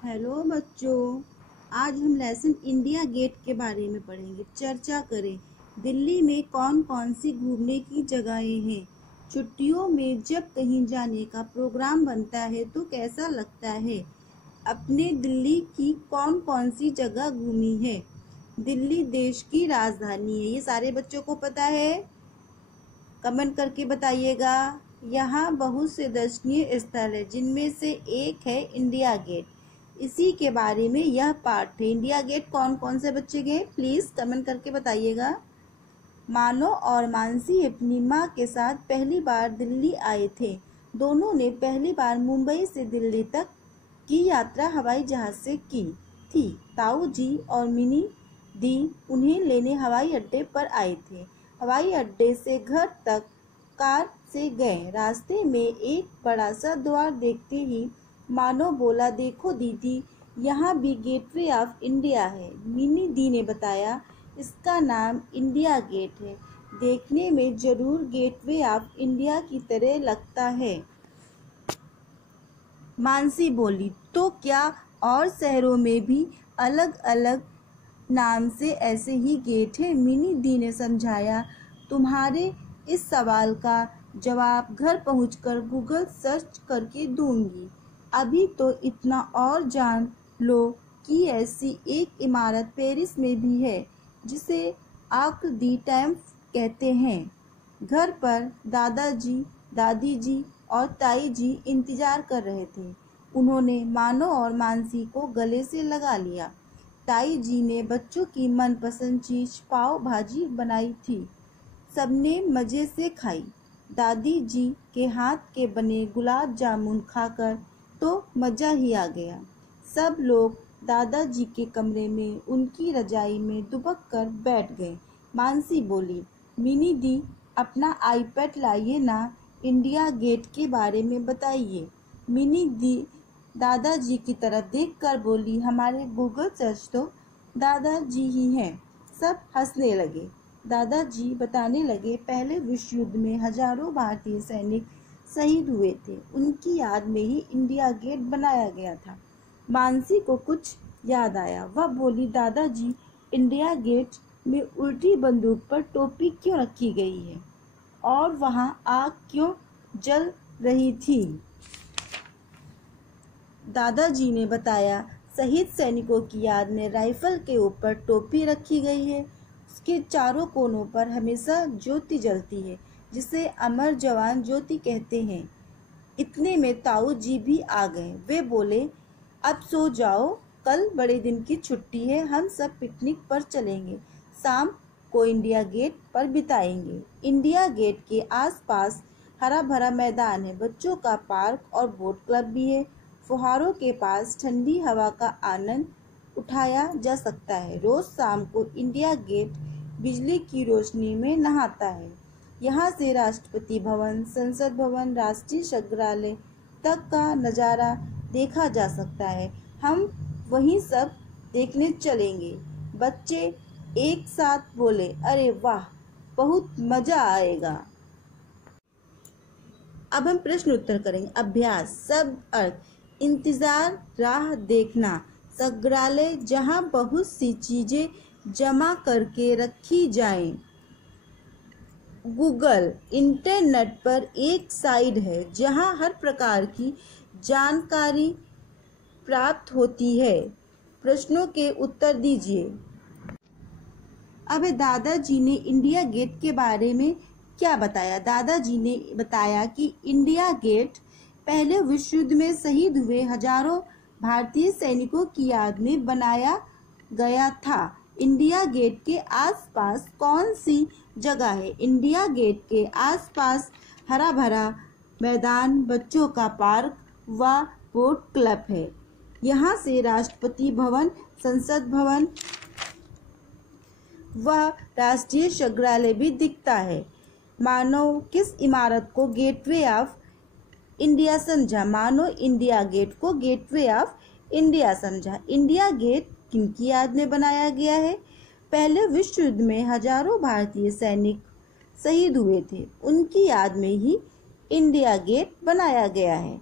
Hello बच्चों, आज हम लेसन इंडिया गेट के बारे में पढ़ेंगे। चर्चा करें, दिल्ली में कौन कौन सी घूमने की जगहें हैं। छुट्टियों में जब कहीं जाने का प्रोग्राम बनता है तो कैसा लगता है। अपने दिल्ली की कौन कौन सी जगह घूमी है। दिल्ली देश की राजधानी है, ये सारे बच्चों को पता है। कमेंट करके बताइएगा। यहाँ बहुत से दर्शनीय स्थल है, जिनमें से एक है इंडिया गेट। इसी के बारे में यह पाठ है। इंडिया गेट कौन कौन से बच्चे गए, प्लीज कमेंट करके बताइएगा। मानो और मानसी अपनी माँ के साथ पहली बार दिल्ली आए थे। दोनों ने पहली बार मुंबई से दिल्ली तक की यात्रा हवाई जहाज से की थी। ताऊ जी और मिनी दी उन्हें लेने हवाई अड्डे पर आए थे। हवाई अड्डे से घर तक कार से गए। रास्ते में एक बड़ा सा द्वार देखते ही मानो बोला, देखो दीदी, यहाँ भी गेटवे ऑफ इंडिया है। मिनी दी ने बताया, इसका नाम इंडिया गेट है। देखने में जरूर गेटवे ऑफ इंडिया की तरह लगता है। मानसी बोली, तो क्या और शहरों में भी अलग अलग नाम से ऐसे ही गेट है। मिनी दी ने समझाया, तुम्हारे इस सवाल का जवाब घर पहुंचकर गूगल सर्च करके दूंगी। अभी तो इतना और जान लो कि ऐसी एक इमारत पेरिस में भी है, जिसे आर्क दी ट्रियोम्फ कहते हैं। घर पर दादाजी, दादी जी और ताई जी इंतजार कर रहे थे। उन्होंने मानो और मानसी को गले से लगा लिया। ताई जी ने बच्चों की मनपसंद चीज पाव भाजी बनाई थी। सबने मजे से खाई। दादी जी के हाथ के बने गुलाब जामुन खाकर तो मजा ही आ गया। सब लोग दादाजी के कमरे में उनकी रजाई में दुबक कर बैठ गए। मानसी बोली, मिनी दी, अपना आईपैड लाइए ना, इंडिया गेट के बारे में बताइए। मिनी दी दादाजी की तरफ देखकर बोली, हमारे गूगल सर्च तो दादाजी ही हैं। सब हंसने लगे। दादाजी बताने लगे, पहले विश्व युद्ध में हजारों भारतीय सैनिक शहीद हुए थे। उनकी याद में ही इंडिया गेट बनाया गया था। मानसी को कुछ याद आया। वह बोली, दादाजी, इंडिया गेट में उल्टी बंदूक पर टोपी क्यों रखी गई है और वहां आग क्यों जल रही थी। दादाजी ने बताया, शहीद सैनिकों की याद में राइफल के ऊपर टोपी रखी गई है। उसके चारों कोनों पर हमेशा ज्योति जलती है, जिसे अमर जवान ज्योति कहते हैं। इतने में ताऊ जी भी आ गए। वे बोले, अब सो जाओ, कल बड़े दिन की छुट्टी है। हम सब पिकनिक पर चलेंगे। शाम को इंडिया गेट पर बिताएंगे। इंडिया गेट के आसपास हरा भरा मैदान है। बच्चों का पार्क और बोट क्लब भी है। फुहारों के पास ठंडी हवा का आनंद उठाया जा सकता है। रोज शाम को इंडिया गेट बिजली की रोशनी में नहाता है। यहाँ से राष्ट्रपति भवन, संसद भवन, राष्ट्रीय संग्रहालय तक का नज़ारा देखा जा सकता है। हम वहीं सब देखने चलेंगे। बच्चे एक साथ बोले, अरे वाह, बहुत मजा आएगा। अब हम प्रश्न उत्तर करेंगे। अभ्यास। शब्द अर्थ, इंतजार, राह देखना। संग्रहालय, जहाँ बहुत सी चीजें जमा करके रखी जाएं। गूगल, इंटरनेट पर एक साइट है जहाँ हर प्रकार की जानकारी प्राप्त होती है। प्रश्नों के उत्तर दीजिए। अब दादाजी ने इंडिया गेट के बारे में क्या बताया। दादाजी ने बताया कि इंडिया गेट पहले विश्व युद्ध में शहीद हुए हजारों भारतीय सैनिकों की याद में बनाया गया था। इंडिया गेट के आसपास कौन सी जगह है। इंडिया गेट के आसपास हरा भरा मैदान, बच्चों का पार्क व बोट क्लब है। यहाँ से राष्ट्रपति भवन, संसद भवन व राष्ट्रीय संग्रहालय भी दिखता है। मानो किस इमारत को गेटवे ऑफ इंडिया समझा। मानो इंडिया गेट को गेटवे ऑफ इंडिया समझा। इंडिया गेट किनकी याद में बनाया गया है। पहले विश्व युद्ध में हजारों भारतीय सैनिक शहीद हुए थे। उनकी याद में ही इंडिया गेट बनाया गया है।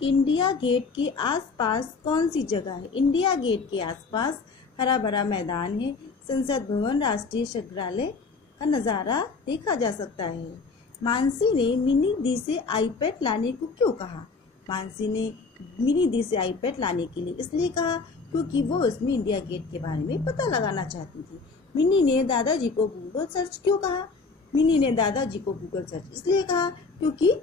इंडिया गेट के आसपास कौन सी जगह है? इंडिया गेट के आसपास हरा भरा मैदान है। संसद भवन, राष्ट्रीय संग्रहालय का नज़ारा देखा जा सकता है। मानसी ने मिनी दी से आईपैड लाने को क्यों कहा? मानसी ने मिनी दी से आईपैड लाने के लिए इसलिए कहा क्योंकि वो उसमें इंडिया गेट के बारे में पता लगाना चाहती थी। मिनी ने दादाजी को गूगल सर्च क्यों कहा? मिनी ने दादाजी को गूगल सर्च इसलिए कहा क्योंकि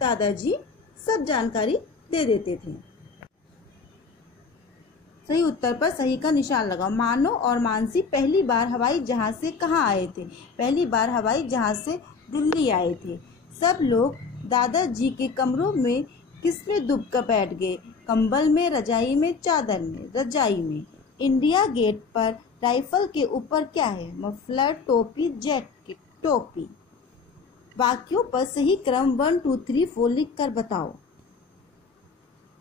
दादाजी सब जानकारी दे देते थे। सही उत्तर पर सही का निशान लगाओ। मानव और मानसी पहली बार हवाई जहाज से कहाँ आए थे? पहली बार हवाई जहाज से दिल्ली आए थे। सब लोग दादाजी के कमरों में किसमें दुब कर बैठ गए? कंबल में, रजाई में, चादर में? रजाई में। इंडिया गेट पर राइफल के ऊपर क्या है? मफलर, टोपी, जैकेट, टोपी। वाक्यों पर सही क्रम 1 2 3 4 लिख कर बताओ।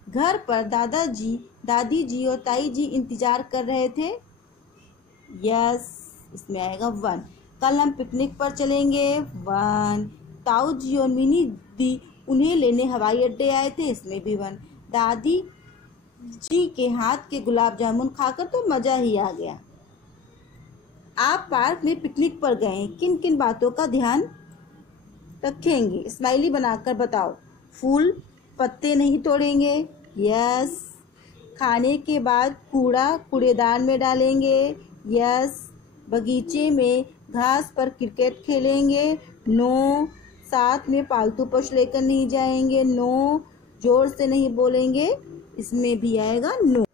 घर पर दादाजी, दादी जी और ताई जी इंतजार कर रहे थे। यस, इसमें आएगा 1। कल हम पिकनिक पर चलेंगे। 1। ताऊ जी और मिनी दी उन्हें लेने हवाई अड्डे आए थे। इसमें भी 1। दादी जी के हाथ के गुलाब जामुन खाकर तो मजा ही आ गया। आप पार्क में पिकनिक पर गए, किन किन बातों का ध्यान रखेंगे? स्माइली बनाकर बताओ। फूल पत्ते नहीं तोड़ेंगे। यस। खाने के बाद कूड़ा कूड़ेदान में डालेंगे। यस। बगीचे में घास पर क्रिकेट खेलेंगे। नो। साथ में पालतू पशु लेकर नहीं जाएंगे। नो। जोर से नहीं बोलेंगे। इसमें भी आएगा नो।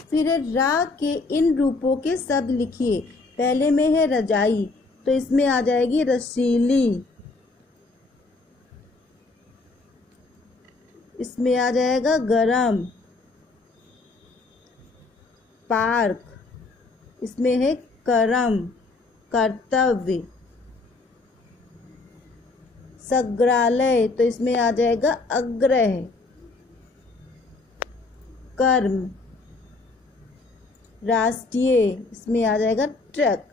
फिर रा के इन रूपों के शब्द लिखिए। पहले में है रजाई, तो इसमें आ जाएगी रसीली। इसमें आ जाएगा गरम। पार्क, इसमें है करम, कर्तव्य। संग्रहालय, तो इसमें आ जाएगा अग्रह, कर्म। राष्ट्रीय, इसमें आ जाएगा ट्रक,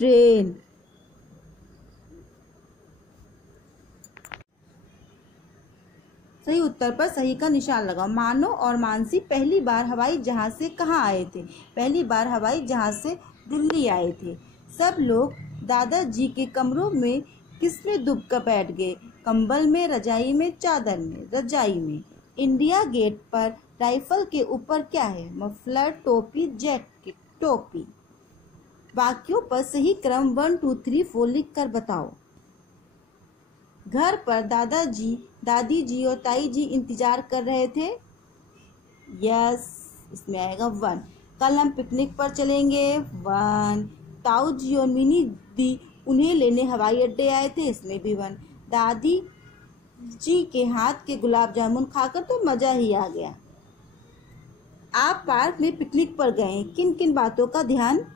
ट्रेन। सही उत्तर पर सही का निशान लगाओ। मानव और मानसी पहली बार हवाई जहाज से कहाँ आए थे? पहली बार हवाई जहाज से दिल्ली आए थे। सब लोग दादाजी के कमरों में किसमें दुब कर बैठ गए? कंबल में, रजाई में, चादर में? रजाई में। इंडिया गेट पर राइफल के ऊपर क्या है? मफलर, टोपी, जैकेट, टोपी। वाक्यों पर सही क्रम 1 2 3 4 लिख कर बताओ। घर पर दादाजी, दादी जी और ताई जी इंतजार कर रहे थे। यस, इसमें आएगा 1। कल हम पिकनिक पर चलेंगे। 1। ताऊ जी और मिनी दी उन्हें लेने हवाई अड्डे आए थे। इसमें भी 1। दादी जी के हाथ के गुलाब जामुन खाकर तो मजा ही आ गया। आप पार्क में पिकनिक पर गए, किन किन बातों का ध्यान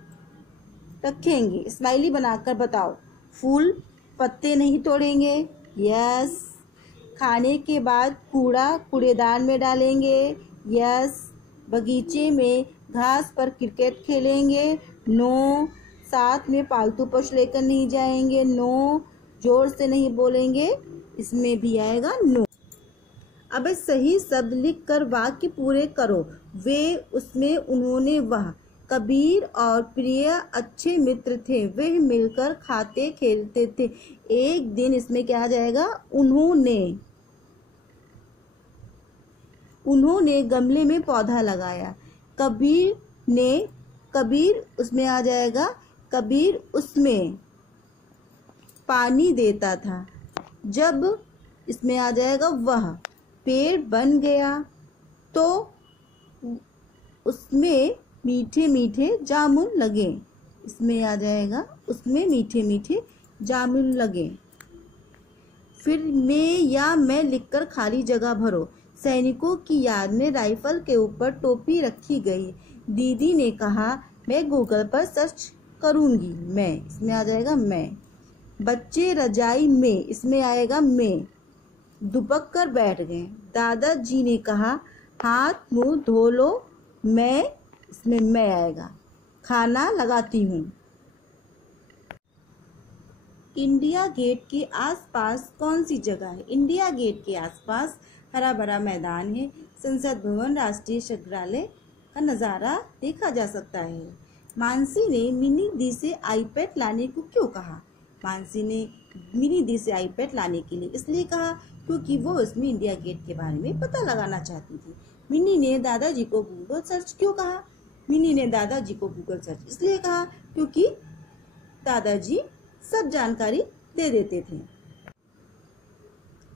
रखेंगे? स्माइली बनाकर बताओ। फूल पत्ते नहीं तोड़ेंगे। यस। खाने के बाद कूड़ा कूड़ेदान में डालेंगे। यस। बगीचे में घास पर क्रिकेट खेलेंगे। नो। साथ में पालतू पशु लेकर नहीं जाएंगे। नो। जोर से नहीं बोलेंगे। इसमें भी आएगा नो। अब सही शब्द लिख कर वाक्य पूरे करो। वे, उसमें, उन्होंने, वह। कबीर और प्रिय अच्छे मित्र थे। वे मिलकर खाते खेलते थे। एक दिन इसमें क्या आ जाएगा? उन्होंने गमले में पौधा लगाया। कबीर उसमें आ जाएगा, कबीर उसमें पानी देता था। जब इसमें आ जाएगा वह पेड़ बन गया तो उसमें मीठे मीठे जामुन लगे। इसमें आ जाएगा उसमें मीठे मीठे जामुन लगे। फिर में या मैं लिखकर खाली जगह भरो। सैनिकों की याद में राइफल के ऊपर टोपी रखी गई। दीदी ने कहा मैं गूगल पर सर्च करूंगी। मैं, इसमें आ जाएगा मैं। बच्चे रजाई में, इसमें आएगा में। दुबक कर बैठ गए। दादाजी ने कहा हाथ मुंह धो लो। मैं, इसमें मैं आएगा। खाना लगाती हूँ। इंडिया गेट के आसपास कौन सी जगह है? इंडिया गेट के आसपास हरा भरा मैदान है, संसद भवन, राष्ट्रीय संग्रहालय का नज़ारा देखा जा सकता है। मानसी ने मिनी दी से आईपैड लाने को क्यों कहा? मानसी ने मिनी दी से आईपैड लाने के लिए इसलिए कहा क्योंकि वो उसमें इंडिया गेट के बारे में पता लगाना चाहती थी। मिनी ने दादाजी को गूगल सर्च क्यों कहा? मिनी ने दादाजी को गूगल सर्च इसलिए कहा क्योंकि दादाजी सब जानकारी दे देते थे।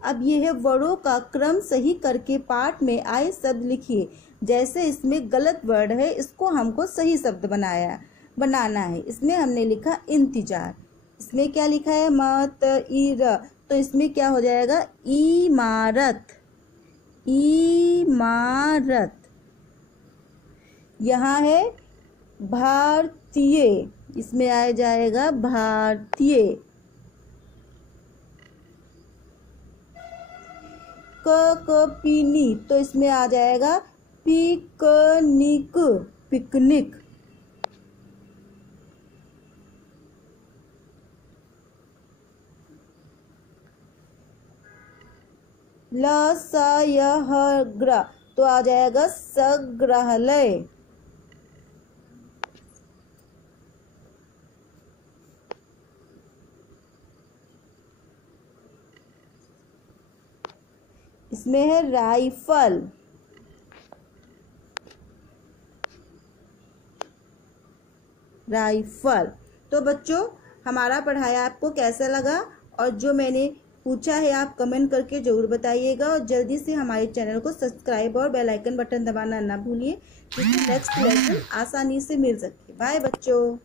अब यह वर्डों का क्रम सही करके पाठ में आए शब्द लिखिए। जैसे इसमें गलत वर्ड है, इसको हमको सही शब्द बनाना है। इसमें हमने लिखा इंतजार, इसमें क्या लिखा है? तो इसमें क्या हो जाएगा? इमारत, इमारत। यहाँ है भारतीय, इसमें आ जाएगा भारतीय। कपीनी, तो इसमें आ जाएगा पिकनिक, पिकनिक। लसयहग्र, तो आ जाएगा संग्रहालय। इसमें है राइफल, राइफल। तो बच्चों, हमारा पढ़ाया आपको कैसा लगा? और जो मैंने पूछा है आप कमेंट करके जरूर बताइएगा, और जल्दी से हमारे चैनल को सब्सक्राइब और बेल आइकन बटन दबाना ना भूलिए, क्योंकि नेक्स्ट लेसन आसानी से मिल सके। बाय बच्चों।